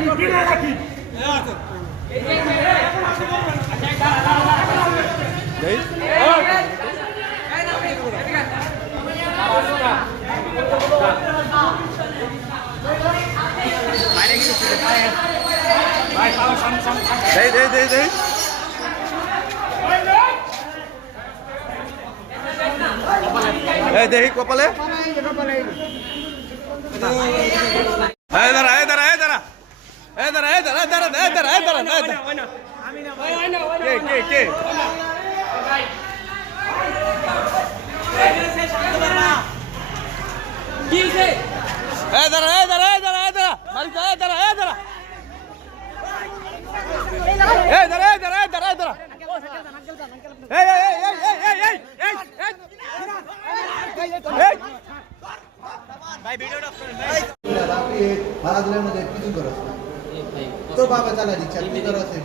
রাখি বিড়ে রাখি দেই দেই দেই দেই দেহি কপালে কপালে। দাঁড়া দাঁড়া দাঁড়া দাঁড়া দাঁড়া দাঁড়া কে কে কে দাঁড়া দাঁড়া দাঁড়া দাঁড়া মারি দাঁড়া দাঁড়া দাঁড়া এই দাঁড়া দাঁড়া দাঁড়া দাঁড়া এই এই এই এই এই এই এই ভাই ভিডিওটা ভাই মারা দিলের মধ্যে কিছু করছ না तो बाबा चला दी चल तो करो से